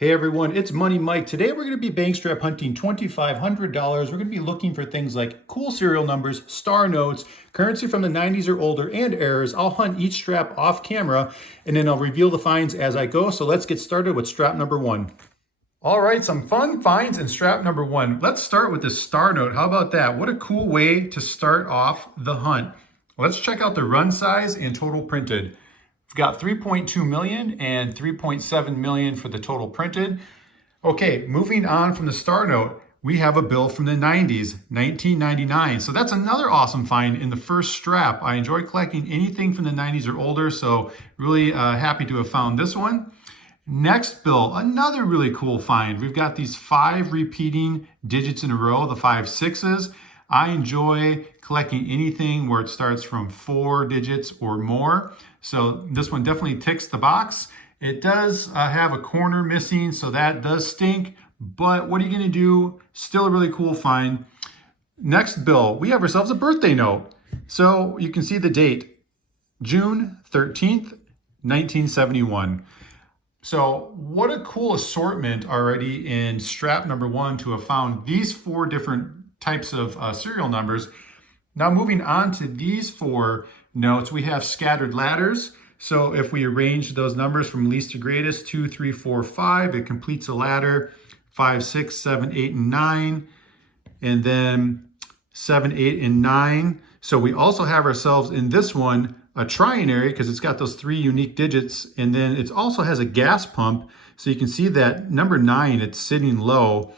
Hey everyone, it's Money Mike. Today we're going to be bank strap hunting $2,500. We're going to be looking for things like cool serial numbers, star notes, currency from the 90s or older, and errors. I'll hunt each strap off camera and then I'll reveal the finds as I go. So let's get started with strap number one. All right, some fun finds in strap number one. Let's start with the star note. How about that? What a cool way to start off the hunt. Let's check out the run size and total printed. We've got 3.2 million and 3.7 million for the total printed. Okay, moving on from the star note, we have a bill from the 90s, 1999. So that's another awesome find in the first strap. I enjoy collecting anything from the 90s or older, so really happy to have found this one. Next bill, another really cool find. We've got these 5 repeating digits in a row, the 5 sixes. I enjoy collecting anything where it starts from 4 digits or more. So this one definitely ticks the box. It does have a corner missing, so that does stink, but what are you gonna do? Still a really cool find. Next bill, we have ourselves a birthday note. So you can see the date, June 13th, 1971. So what a cool assortment already in strap number one to have found these 4 different types of serial numbers. Now moving on to these 4 notes, we have scattered ladders. So if we arrange those numbers from least to greatest, 2, 3, 4, 5, it completes a ladder, 5, 6, 7, 8, and 9, and then 7, 8, and 9. So we also have ourselves in this one a trinary because it's got those 3 unique digits, and then it also has a gas pump. So you can see that number 9, it's sitting low.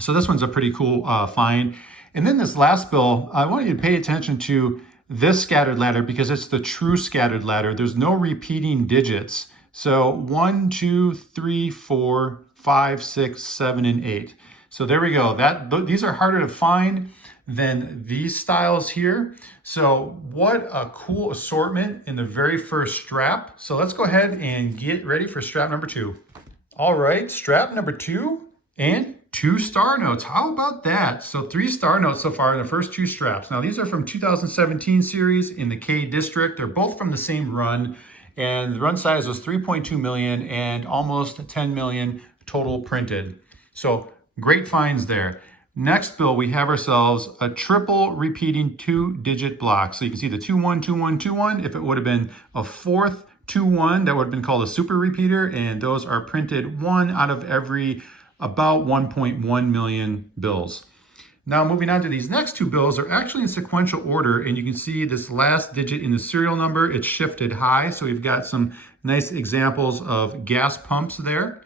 So this one's a pretty cool find. And then this last bill, I want you to pay attention to this scattered ladder because it's the true scattered ladder. There's no repeating digits. So 1, 2, 3, 4, 5, 6, 7, and 8. So there we go. These are harder to find than these styles here. So what a cool assortment in the very first strap. So let's go ahead and get ready for strap number 2. All right, strap number 2 and 2 star notes. How about that? So 3 star notes so far in the first 2 straps. Now these are from 2017 series in the K district. They're both from the same run, and the run size was 3.2 million and almost 10 million total printed. So great finds there. Next bill, we have ourselves a triple repeating 2-digit block. So you can see the 21, 21, 21. If it would have been a 4th 21, that would have been called a super repeater, and those are printed 1 out of every about 1.1 million bills. Now moving on to these next 2 bills, are actually in sequential order, and you can see this last digit in the serial number, it's shifted high. So we've got some nice examples of gas pumps there.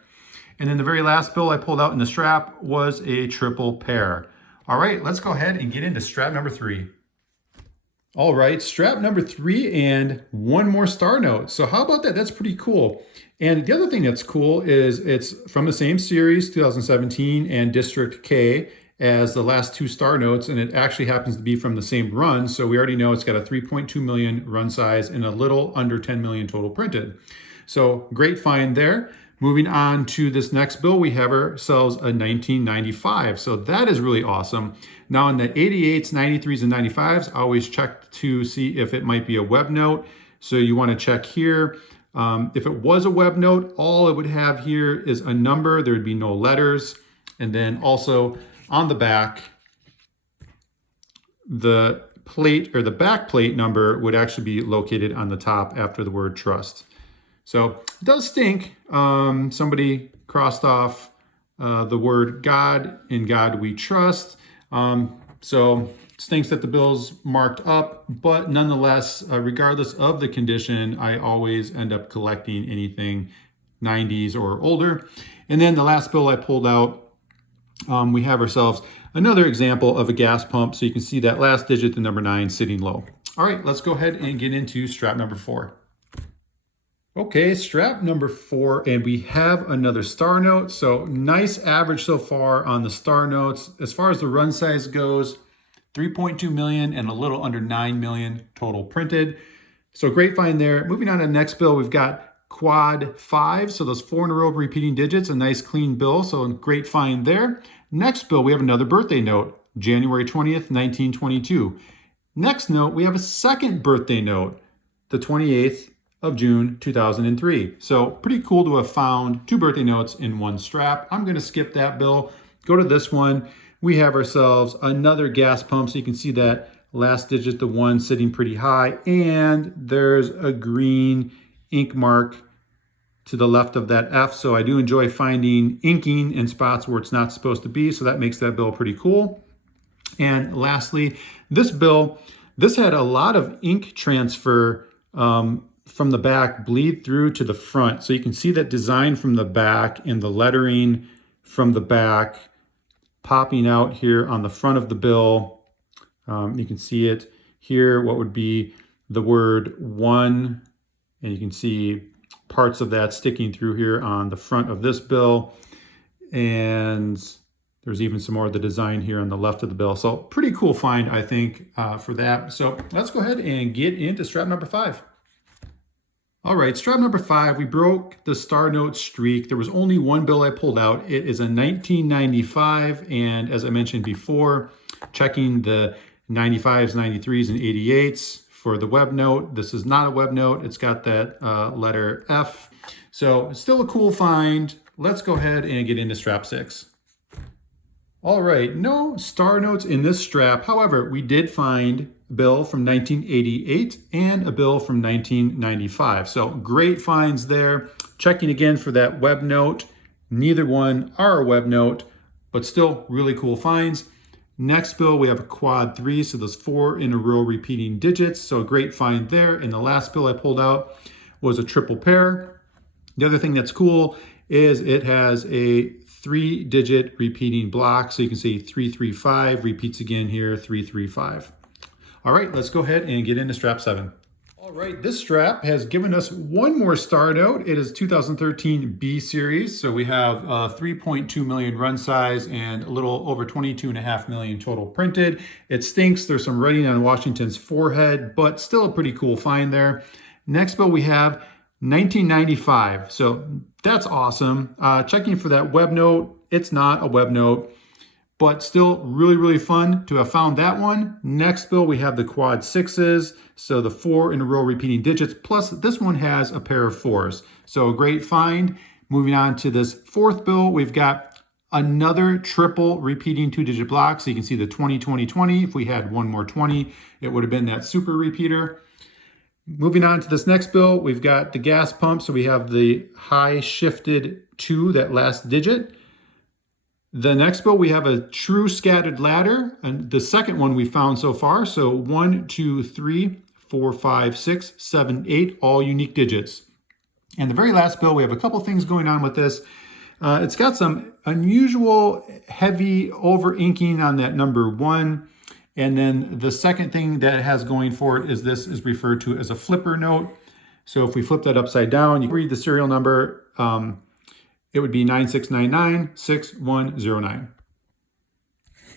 And then the very last bill I pulled out in the strap was a triple pair. All right, let's go ahead and get into strap number 3. All right, strap number 3 and 1 more star note. So how about that? That's pretty cool. And the other thing that's cool is it's from the same series, 2017 and District K as the last 2 star notes, and it actually happens to be from the same run. So we already know it's got a 3.2 million run size and a little under 10 million total printed. So great find there. Moving on to this next bill, we have ourselves a 1995. So that is really awesome. Now in the 88s, 93s, and 95s, I always check to see if it might be a web note. So you want to check here. If it was a web note, all it would have here is a number. There would be no letters. And then also on the back, the plate or the back plate number would actually be located on the top after the word trust. So it does stink. Somebody crossed off the word God, in God we trust. So it stinks that the bill's marked up, but nonetheless, regardless of the condition, I always end up collecting anything 90s or older. And then the last bill I pulled out, we have ourselves another example of a gas pump. So you can see that last digit, the number 9, sitting low. All right, let's go ahead and get into strap number 4. Okay, strap number 4, and we have another star note. So nice average so far on the star notes. As far as the run size goes, 3.2 million and a little under 9 million total printed. So great find there. Moving on to the next bill, we've got quad 5. So those 4 in a row of repeating digits, a nice clean bill. So great find there. Next bill, we have another birthday note, January 20th, 1922. Next note, we have a second birthday note, the 28th of June 2003. So pretty cool to have found 2 birthday notes in one strap. I'm going to skip that bill, go to this one. We have ourselves another gas pump, so you can see that last digit, the 1, sitting pretty high, and there's a green ink mark to the left of that F. So I do enjoy finding inking in spots where it's not supposed to be, so that makes that bill pretty cool. And lastly, this bill, this had a lot of ink transfer from the back bleed through to the front. So you can see that design from the back and the lettering from the back popping out here on the front of the bill. You can see it here, what would be the word 1, and you can see parts of that sticking through here on the front of this bill. And there's even some more of the design here on the left of the bill. So pretty cool find, I think, for that. So let's go ahead and get into strap number 5. All right, strap number 5, we broke the star note streak. There was only one bill I pulled out. It is a 1995, and as I mentioned before, checking the 95s, 93s, and 88s for the web note. This is not a web note. It's got that letter F. So it's still a cool find. Let's go ahead and get into strap 6. All right, no star notes in this strap. However, we did find a bill from 1988 and a bill from 1995. So great finds there. Checking again for that web note. Neither one are a web note, but still really cool finds. Next bill, we have a quad 3, so those 4 in a row repeating digits. So a great find there. And the last bill I pulled out was a triple pair. The other thing that's cool is it has a 3-digit repeating block. So you can see 335 repeats again here, 335. All right, let's go ahead and get into strap 7. All right, this strap has given us one more star note. It is 2013 B series. So we have 3.2 million run size and a little over 22.5 million total printed. It stinks. There's some writing on Washington's forehead, but still a pretty cool find there. Next bill we have 1995. So that's awesome. Checking for that web note. It's not a web note, but still really, really fun to have found that one. Next bill, we have the quad 6s. So the 4 in a row repeating digits, plus this one has a pair of 4s. So a great find. Moving on to this 4th bill, we've got another triple repeating 2-digit block. So you can see the 20, 20, 20. If we had one more 20, it would have been that super repeater. Moving on to this next bill, we've got the gas pump. So we have the high shifted 2, that last digit. The next bill, we have a true scattered ladder, and the second one we found so far. So 1, 2, 3, 4, 5, 6, 7, 8, all unique digits. And the very last bill, we have a couple things going on with this. It's got some unusual heavy over inking on that number 1. And then the second thing that it has going for it is this is referred to as a flipper note. So if we flip that upside down, you can read the serial number. It would be 96996109.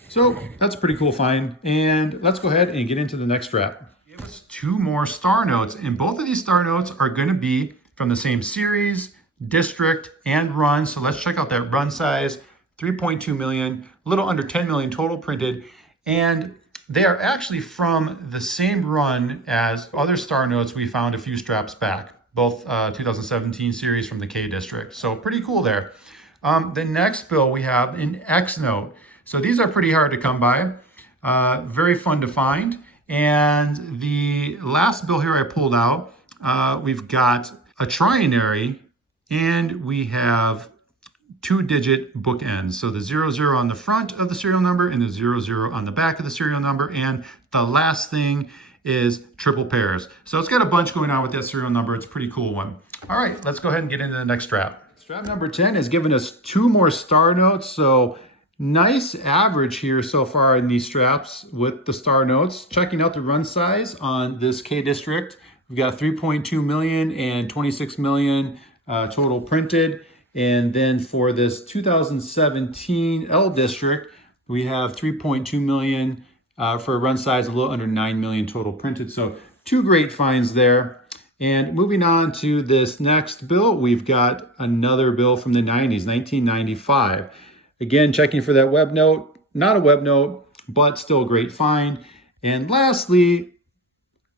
So that's a pretty cool find. And let's go ahead and get into the next strap. Give us 2 more star notes, and both of these star notes are going to be from the same series, district, and run. So let's check out that run size, 3.2 million, a little under 10 million total printed. And they are actually from the same run as other star notes we found a few straps back, both 2017 series from the K district. So pretty cool there. The next bill, we have an X note. So these are pretty hard to come by, very fun to find. And the last bill here I pulled out, we've got a trinary, and we have 2-digit bookends. So the 00 on the front of the serial number and the 00 on the back of the serial number. And the last thing is triple pairs. So it's got a bunch going on with that serial number. It's a pretty cool one. All right, let's go ahead and get into the next strap. Strap number 10 has given us 2 more star notes. So nice average here so far in these straps with the star notes. Checking out the run size on this K district, we've got 3.2 million and 26 million total printed. And then for this 2017 L district, we have 3.2 million for a run size, a little under 9 million total printed. So 2 great finds there. And moving on to this next bill, we've got another bill from the 90s, 1995. Again, checking for that web note, not a web note, but still a great find. And lastly,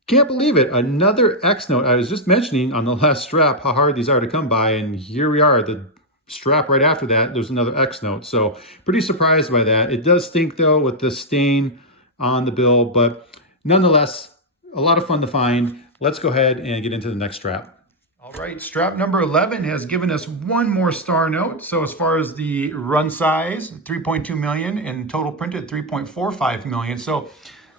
Can't believe it. Another X note. I was just mentioning on the last strap how hard these are to come by, and here we are. The strap right after that, there's another X note. So pretty surprised by that. It does stink though with the stain on the bill, but nonetheless, a lot of fun to find. Let's go ahead and get into the next strap. All right, strap number 11 has given us one more star note. So as far as the run size, 3.2 million, and total printed 3.45 million. So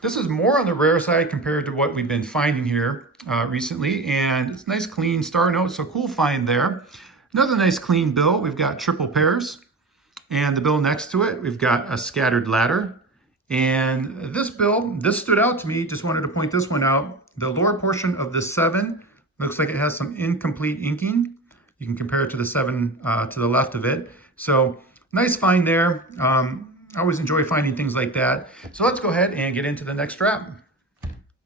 this is more on the rare side compared to what we've been finding here recently. And it's a nice clean star note, so cool find there. Another nice clean bill. We've got triple pairs. And the bill next to it, we've got a scattered ladder. And this bill, this stood out to me. Just wanted to point this one out. The lower portion of the 7 looks like it has some incomplete inking. You can compare it to the 7 to the left of it. So nice find there. I always enjoy finding things like that. So let's go ahead and get into the next strap.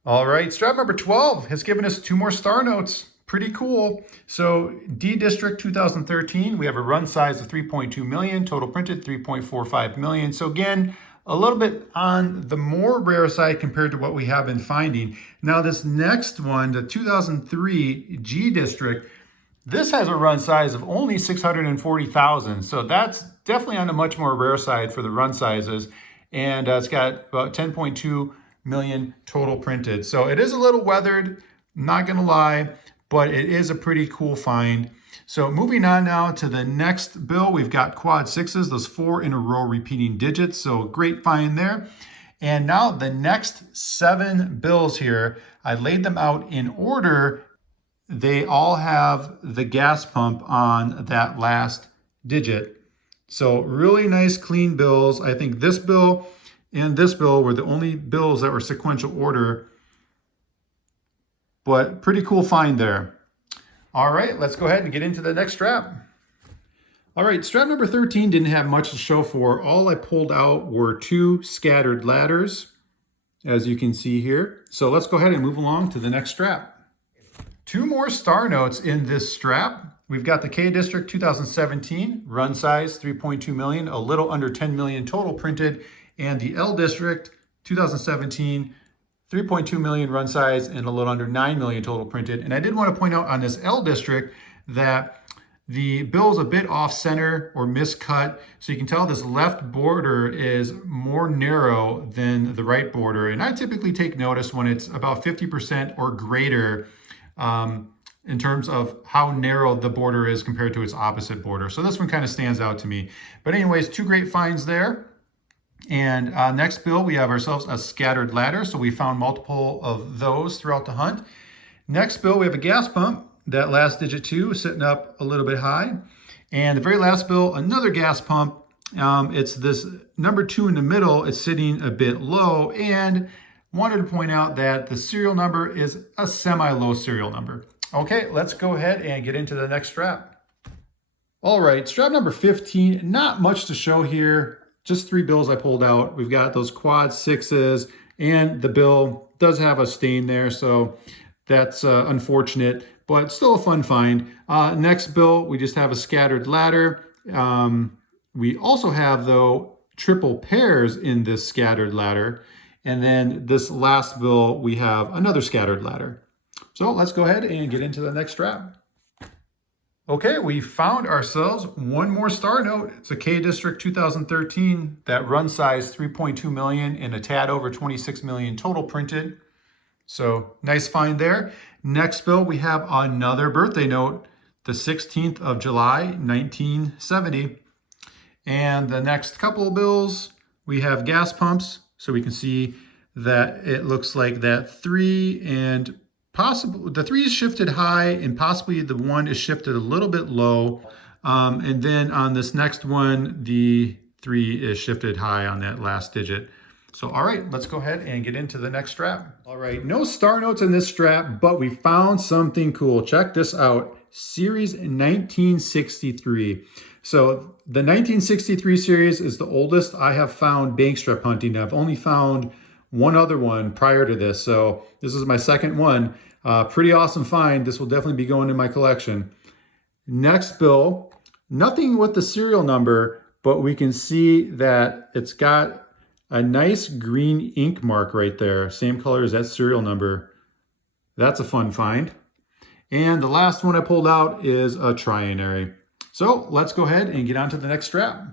All right, strap number 12 has given us 2 more star notes. Pretty cool. So D District 2013, we have a run size of 3.2 million, total printed 3.45 million. So again, a little bit on the more rare side compared to what we have been finding. Now this next one, the 2003 G District, this has a run size of only 640,000. So that's definitely on a much more rare side for the run sizes. And it's got about 10.2 million total printed. So it is a little weathered, not gonna lie, but it is a pretty cool find. So moving on now to the next bill, we've got quad 6s, those 4 in a row repeating digits. So great find there. And now the next 7 bills here, I laid them out in order. They all have the gas pump on that last digit. So really nice clean bills. I think this bill and this bill were the only bills that were sequential order, but pretty cool find there. All right, let's go ahead and get into the next strap. All right, strap number 13 didn't have much to show for. All I pulled out were 2 scattered ladders, as you can see here. So let's go ahead and move along to the next strap. 2 more star notes in this strap. We've got the K District 2017, run size 3.2 million, a little under 10 million total printed, and the L District 2017, 3.2 million run size and a little under 9 million total printed. And I did want to point out on this L District that the bill is a bit off center or miscut. So you can tell this left border is more narrow than the right border. And I typically take notice when it's about 50% or greater in terms of how narrow the border is compared to its opposite border. So this one kind of stands out to me. But anyways, 2 great finds there. And next bill, we have ourselves a scattered ladder. So we found multiple of those throughout the hunt. Next bill, we have a gas pump. That last digit 2 is sitting up a little bit high. And the very last bill, another gas pump. It's this number 2 in the middle. It's sitting a bit low. And wanted to point out that the serial number is a semi-low serial number. Okay, let's go ahead and get into the next strap. All right, strap number 15, not much to show here. Just 3 bills I pulled out. We've got those quad 6s, and the bill does have a stain there, so that's unfortunate, but still a fun find. Next bill, we just have a scattered ladder. We also have, though, triple pairs in this scattered ladder. And then this last bill, we have another scattered ladder. So let's go ahead and get into the next strap. Okay, we found ourselves one more star note. It's a K District 2013, that run size 3.2 million and a tad over 26 million total printed. So nice find there. Next bill, we have another birthday note, the 16th of July, 1970. And the next couple of bills, we have gas pumps. So we can see that it looks like that 3 and possible, the 3 is shifted high and possibly the 1 is shifted a little bit low. And then on this next one, the 3 is shifted high on that last digit. So, all right, let's go ahead and get into the next strap. All right, no star notes in this strap, but we found something cool. Check this out, Series 1963. So the 1963 series is the oldest I have found bank strap hunting. I've only found one other one prior to this. So this is my second one. Pretty awesome find. This will definitely be going in my collection. Next bill, nothing with the serial number, but we can see that it's got a nice green ink mark right there. Same color as that serial number. That's a fun find. And the last one I pulled out is a trinary. So let's go ahead and get on to the next strap.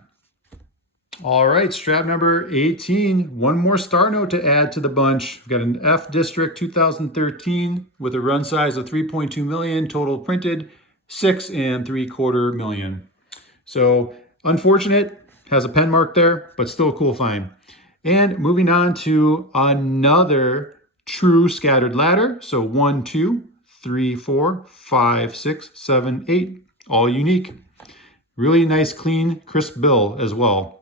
All right, strap number 18. One more star note to add to the bunch. We've got an F District 2013 with a run size of 3.2 million, total printed 6.75 million. So unfortunate, has a pen mark there, but still a cool find. And moving on to another true scattered ladder. So 1, 2, 3, 4, 5, 6, 7, 8, all unique. Really nice, clean, crisp bill as well.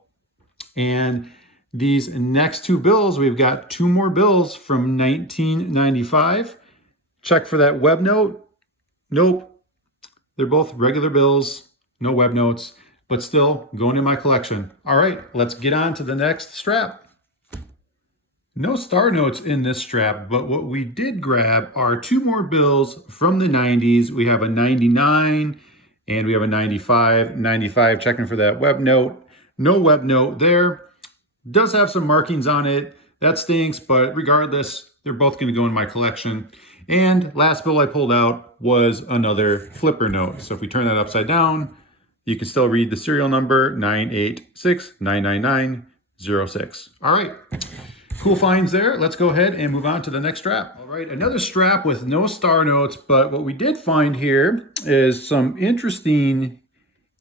And these next two bills, we've got two more bills from 1995. Check for that web note. Nope. They're both regular bills, no web notes, but still going in my collection. All right, let's get on to the next strap. No star notes in this strap, but what we did grab are two more bills from the 90s. We have a 99 and we have a 95. 95, checking for that web note. No web note there. Does have some markings on it. That stinks, but regardless, they're both going to go in my collection. And last bill I pulled out was another flipper note. So if we turn that upside down, you can still read the serial number 986999906. All right. Cool finds there. Let's go ahead and move on to the next strap. All right, another strap with no star notes, but what we did find here is some interesting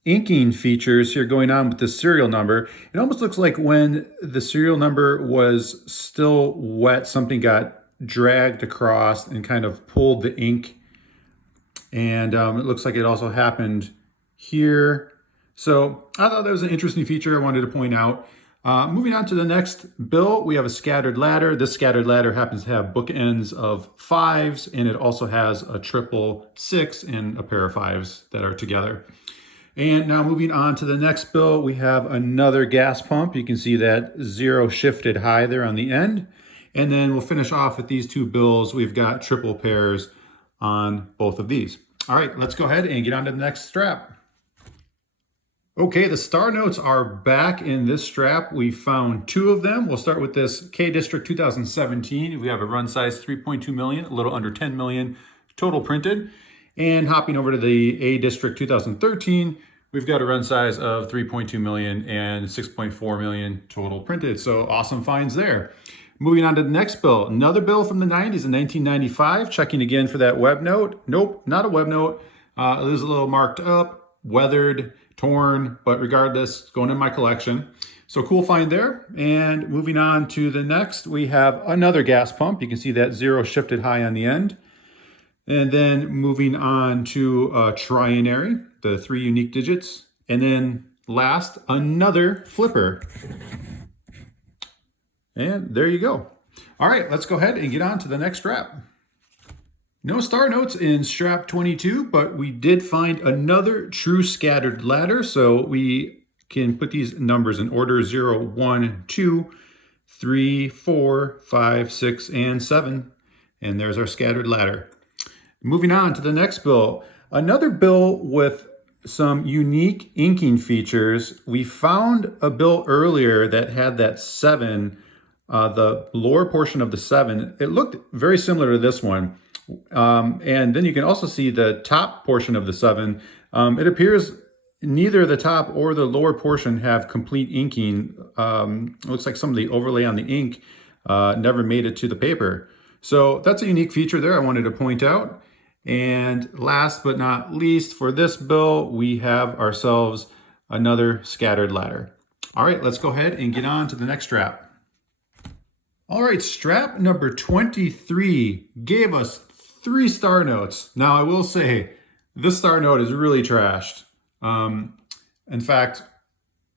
inking features here going on with the serial number. It almost looks like when the serial number was still wet, something got dragged across and kind of pulled the ink. And it looks like it also happened here. So I thought that was an interesting feature I wanted to point out. Moving on to the next bill, we have a scattered ladder. This scattered ladder happens to have bookends of 5s, and it also has a triple 6 and a pair of 5s that are together. And now moving on to the next bill, we have another gas pump. You can see that 0 shifted high there on the end. And then we'll finish off with these two bills. We've got triple pairs on both of these. All right, let's go ahead and get on to the next strap. Okay, the star notes are back in this strap. We found two of them. We'll start with this K District 2017. We have a run size 3.2 million, a little under 10 million total printed. And hopping over to the A District 2013, we've got a run size of 3.2 million and 6.4 million total printed. So awesome finds there. Moving on to the next bill, another bill from the 90s in 1995. Checking again for that web note. Nope, not a web note. It is a little marked up, weathered, torn, but regardless, it's going in my collection. So cool find there. And moving on to the next, we have another gas pump. You can see that 0 shifted high on the end. And then moving on to trinary, the 3 unique digits. And then last, another flipper. And there you go. All right, let's go ahead and get on to the next strap. No star notes in strap 22, but we did find another true scattered ladder. So we can put these numbers in order: 0, 1, 2, 3, 4, 5, 6, and 7. And there's our scattered ladder. Moving on to the next bill, another bill with some unique inking features. We found a bill earlier that had that 7, the lower portion of the 7. It looked very similar to this one. And then you can also see the top portion of the 7. It appears neither the top or the lower portion have complete inking. It looks like some of the overlay on the ink never made it to the paper. So that's a unique feature there I wanted to point out. And last but not least, for this bill, we have ourselves another scattered ladder. All right, let's go ahead and get on to the next strap. All right, strap number 23 gave us 3 star notes. Now, I will say this star note is really trashed. In fact,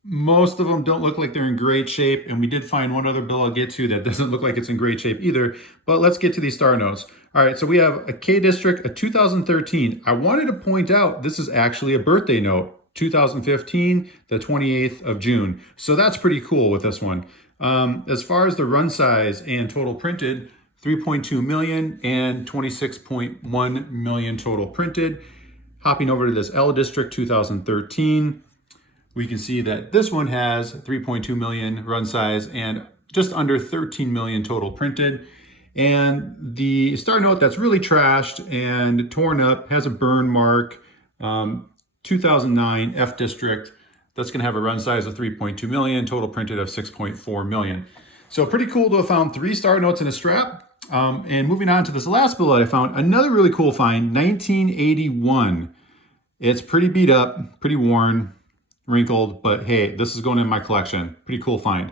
most of them don't look like they're in great shape, and we did find one other bill I'll get to that doesn't look like it's in great shape either. But let's get to these star notes. All right, so we have a K District, a 2013. I wanted to point out this is actually a birthday note, 2015, the 28th of June. So that's pretty cool with this one. As far as the run size and total printed, 3.2 million and 26.1 million total printed. Hopping over to this L District 2013, we can see that this one has 3.2 million run size and just under 13 million total printed. And the star note that's really trashed and torn up, has a burn mark, 2009 F district. That's going to have a run size of 3.2 million, total printed of 6.4 million. So pretty cool to have found 3 star notes in a strap. And moving on to this last bill that I found, another really cool find, 1981. It's pretty beat up, pretty worn, wrinkled, but hey, this is going in my collection. Pretty cool find.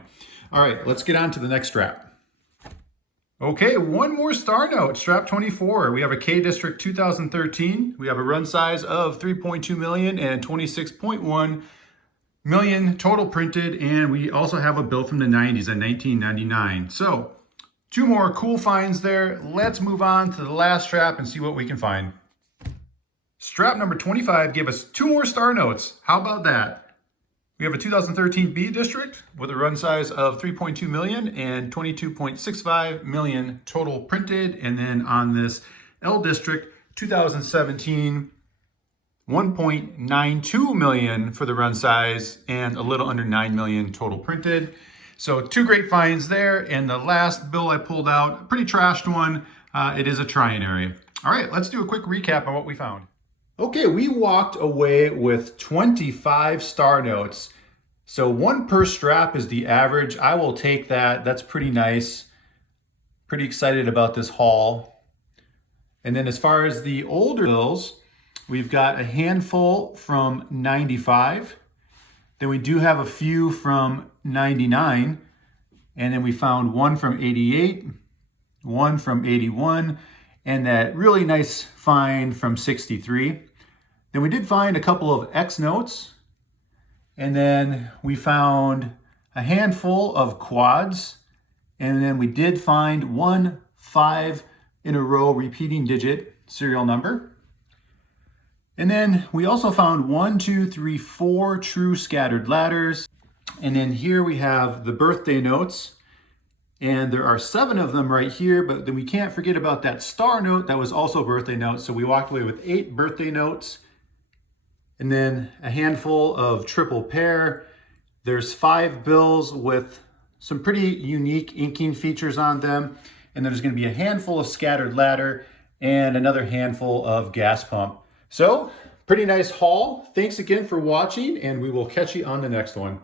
All right, let's get on to the next strap. Okay, one more star note, strap 24. We have a K District 2013. We have a run size of 3.2 million and 26.1 million total printed. And we also have a bill from the 90s in 1999. So 2 more cool finds there. Let's move on to the last strap and see what we can find. Strap number 25 gave us 2 more star notes. How about that? We have a 2013 B district with a run size of 3.2 million and 22.65 million total printed. And then on this L district, 2017, 1.92 million for the run size and a little under 9 million total printed. So 2 great finds there. And the last bill I pulled out, a pretty trashed one. It is a trinary. All right, let's do a quick recap on what we found. Okay, we walked away with 25 star notes. So 1 per strap is the average. I will take that. That's pretty nice. Pretty excited about this haul. And then as far as the older bills, we've got a handful from 95. Then we do have a few from 99. And then we found 1 from 88, 1 from 81, and that really nice find from 63. Then we did find a couple of X notes, and then we found a handful of quads, and then we did find 1 5 in a row repeating digit serial number. And then we also found 1, 2, 3, 4 true scattered ladders. And then here we have the birthday notes. And there are 7 of them right here, but then we can't forget about that star note that was also a birthday note. So we walked away with 8 birthday notes. And then a handful of triple pair. There's 5 bills with some pretty unique inking features on them. And there's going to be a handful of scattered ladder and another handful of gas pump. So pretty nice haul. Thanks again for watching, and we will catch you on the next one.